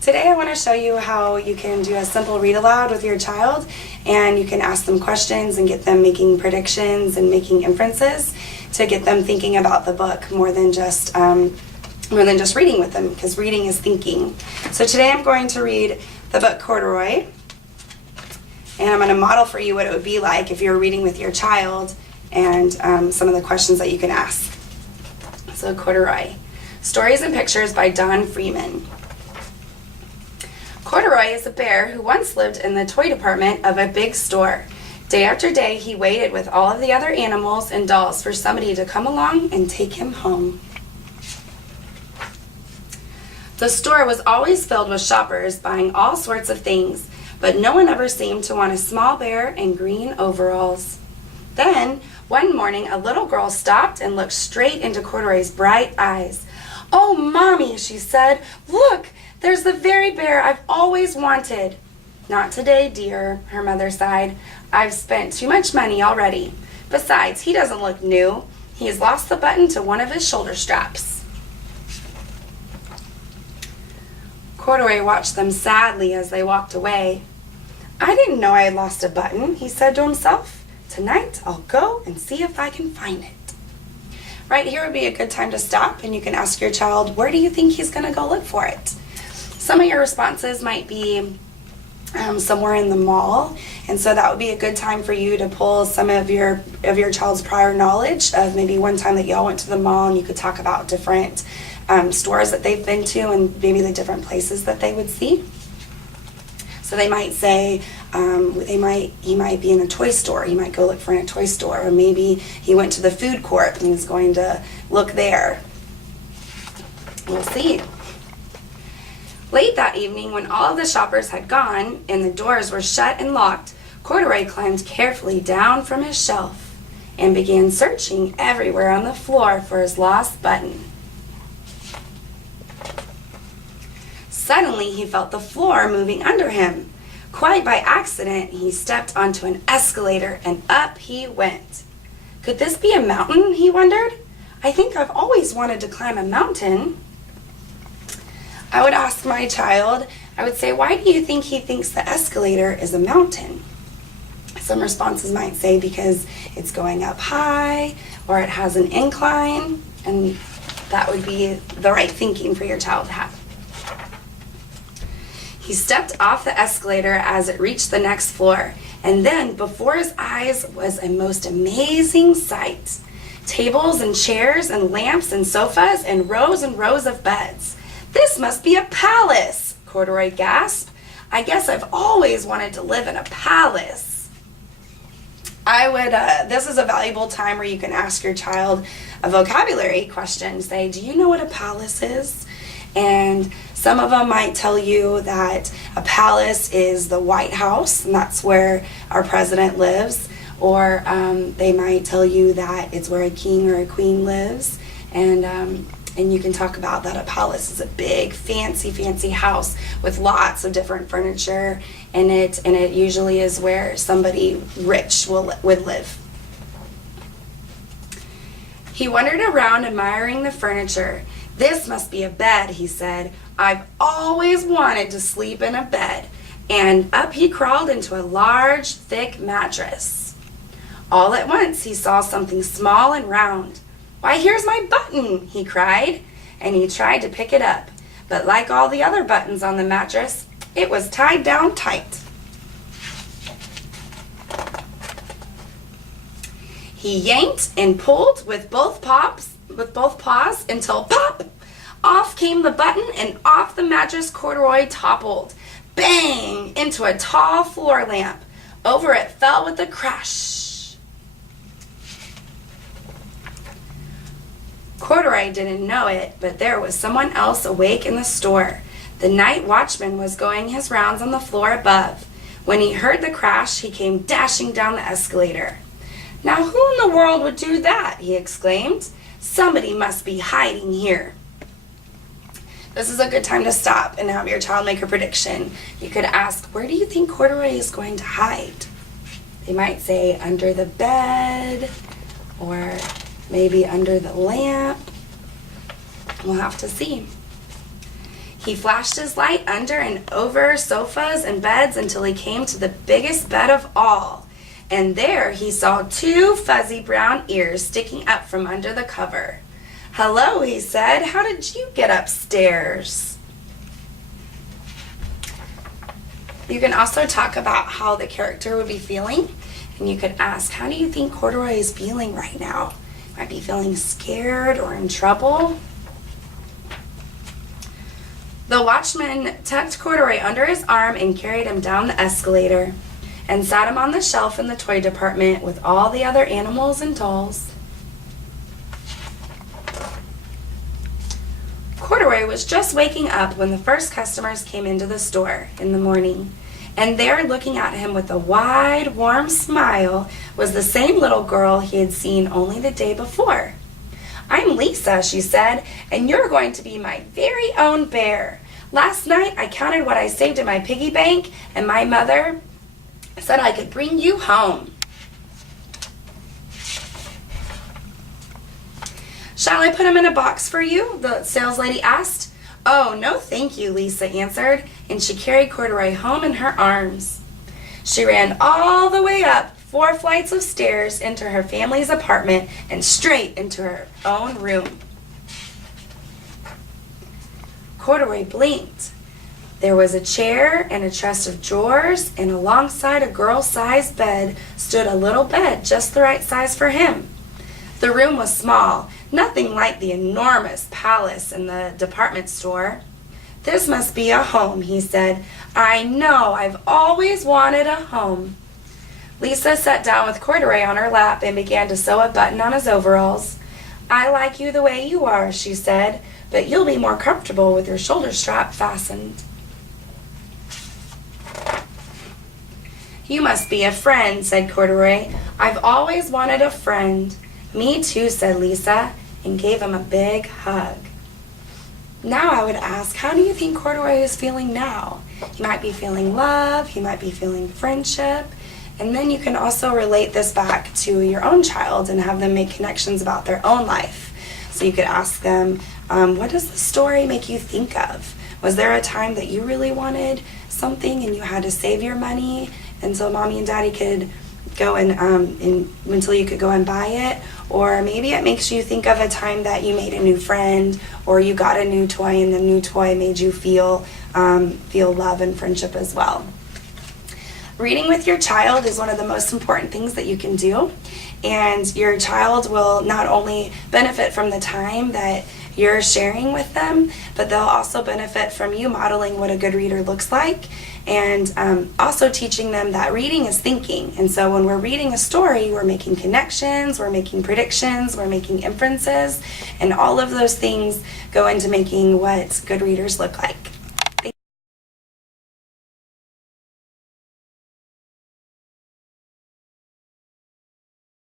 Today I want to show you how you can do a simple read aloud with your child, and you can ask them questions and get them making predictions and making inferences to get them thinking about the book more than just reading with them, because reading is thinking. So today I'm going to read the book Corduroy, and I'm going to model for you what it would be like if you were reading with your child and some of the questions that you can ask. So Corduroy. Stories and Pictures by Don Freeman. Corduroy is a bear who once lived in the toy department of a big store. Day after day, he waited with all of the other animals and dolls for somebody to come along and take him home. The store was always filled with shoppers buying all sorts of things, but no one ever seemed to want a small bear in green overalls. Then, one morning, a little girl stopped and looked straight into Corduroy's bright eyes. "Oh, Mommy," she said, "look! There's the very bear I've always wanted." "Not today, dear," her mother sighed. "I've spent too much money already. Besides, he doesn't look new. He's lost the button to one of his shoulder straps." Corduroy watched them sadly as they walked away. "I didn't know I had lost a button," he said to himself. "Tonight I'll go and see if I can find it." Right here would be a good time to stop, and you can ask your child, where do you think he's going to go look for it? Some of your responses might be somewhere in the mall, and so that would be a good time for you to pull some of your child's prior knowledge of maybe one time that y'all went to the mall, and you could talk about different stores that they've been to and maybe the different places that they would see. So they might say he might be in a toy store. He might go look for in a toy store, or maybe he went to the food court and he's going to look there. We'll see. Late that evening, when all of the shoppers had gone and the doors were shut and locked, Corduroy climbed carefully down from his shelf and began searching everywhere on the floor for his lost button. Suddenly, he felt the floor moving under him. Quite by accident, he stepped onto an escalator and up he went. Could this be a mountain, he wondered? I think I've always wanted to climb a mountain. I would ask my child, I would say, why do you think he thinks the escalator is a mountain? Some responses might say because it's going up high or it has an incline, and that would be the right thinking for your child to have. He stepped off the escalator as it reached the next floor, and then before his eyes was a most amazing sight. Tables and chairs and lamps and sofas and rows of beds. "This must be a palace," Corduroy gasped. "I guess I've always wanted to live in a palace." This is a valuable time where you can ask your child a vocabulary question. Say, do you know what a palace is? And some of them might tell you that a palace is the White House, and that's where our president lives. Or they might tell you that it's where a king or a queen lives. And you can talk about that a palace is a big, fancy house with lots of different furniture in it, and it usually is where somebody rich would live. He wandered around admiring the furniture. "This must be a bed," he said. "I've always wanted to sleep in a bed." And up he crawled into a large, thick mattress. All at once he saw something small and round. "Why, here's my button," he cried, and he tried to pick it up. But like all the other buttons on the mattress, it was tied down tight. He yanked and pulled with both paws until pop! Off came the button, and off the mattress Corduroy toppled. Bang! Into a tall floor lamp. Over it fell with a crash. Corduroy didn't know it, but there was someone else awake in the store. The night watchman was going his rounds on the floor above. When he heard the crash, he came dashing down the escalator. "Now who in the world would do that?" he exclaimed. "Somebody must be hiding here." This is a good time to stop and have your child make a prediction. You could ask, where do you think Corduroy is going to hide? They might say under the bed, or maybe under the lamp. We'll have to see. He flashed his light under and over sofas and beds until he came to the biggest bed of all. And there he saw 2 fuzzy brown ears sticking up from under the cover. "Hello," he said. "How did you get upstairs?" You can also talk about how the character would be feeling. And you could ask, how do you think Corduroy is feeling right now? Might be feeling scared or in trouble. The watchman tucked Corduroy under his arm and carried him down the escalator and sat him on the shelf in the toy department with all the other animals and dolls. Corduroy was just waking up when the first customers came into the store in the morning. And there, looking at him with a wide, warm smile, was the same little girl he had seen only the day before. "I'm Lisa," she said, "and you're going to be my very own bear. Last night I counted what I saved in my piggy bank, and my mother said I could bring you home." "Shall I put him in a box for you?" the sales lady asked. "Oh, no thank you," Lisa answered, and she carried Corduroy home in her arms. She ran all the way up 4 flights of stairs into her family's apartment and straight into her own room. Corduroy blinked. There was a chair and a chest of drawers, and alongside a girl-sized bed stood a little bed just the right size for him. The room was small, nothing like the enormous palace in the department store. "This must be a home," he said. "I know, I've always wanted a home." Lisa sat down with Corduroy on her lap and began to sew a button on his overalls. "I like you the way you are," she said, "but you'll be more comfortable with your shoulder strap fastened." "You must be a friend," said Corduroy. "I've always wanted a friend." "Me too," said Lisa, and gave him a big hug. Now I would ask, how do you think Corduroy is feeling now? He might be feeling love, he might be feeling friendship, and then you can also relate this back to your own child and have them make connections about their own life. So you could ask them, what does the story make you think of? Was there a time that you really wanted something and you had to save your money and so mommy and daddy could go and until you could go and buy it? Or maybe it makes you think of a time that you made a new friend, or you got a new toy and the new toy made you feel love and friendship as well. Reading with your child is one of the most important things that you can do, and your child will not only benefit from the time that you're sharing with them, but they'll also benefit from you modeling what a good reader looks like, and also teaching them that reading is thinking. And so when we're reading a story, we're making connections, we're making predictions, we're making inferences, and all of those things go into making what good readers look like.